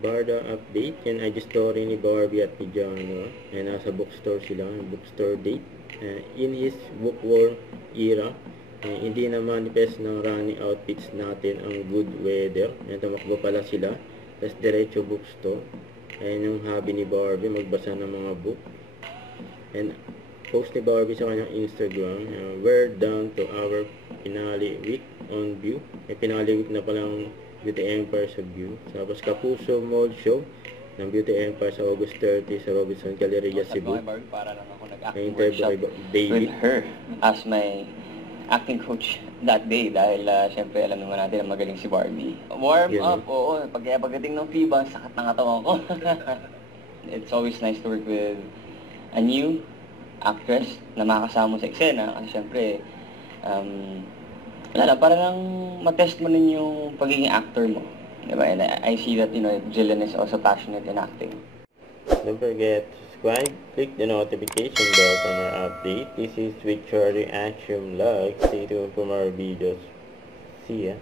Barda update. Yan ay the story ni Barbie at ni Jano. Nasa bookstore sila, bookstore date. In his bookworm era, hindi na manifest ng running outfits natin ang good weather. Tumakbo pala sila. Tapos diretso bookstore. Ayan yung hobby ni Barbie, magbasa ng mga book. And post ni Barbie sa kanyang Instagram, we're down to our finale week on View. Finale week na palang Beauty Empire sa View. Tapos Kapuso Mall Show ng Beauty Empire sa August 30 sa Robinson Galleria, Cebu. Para lang ako nag-acting workshop with her as my acting coach that day dahil syempre alam naman natin na magaling si Barbie. Warm up, oo. Pagdating ng FIBA, sakat ng katawan ko. It's always nice to work with a new actress na makakasama sa eksena kasi syempre wala lang, parang matest mo rin yung pagiging actor mo, diba? And I see that, Jillian is also passionate in acting. Don't forget to subscribe, click the notification bell for more update. This is with Charlie Action Vlog. Stay tuned for more videos. See ya.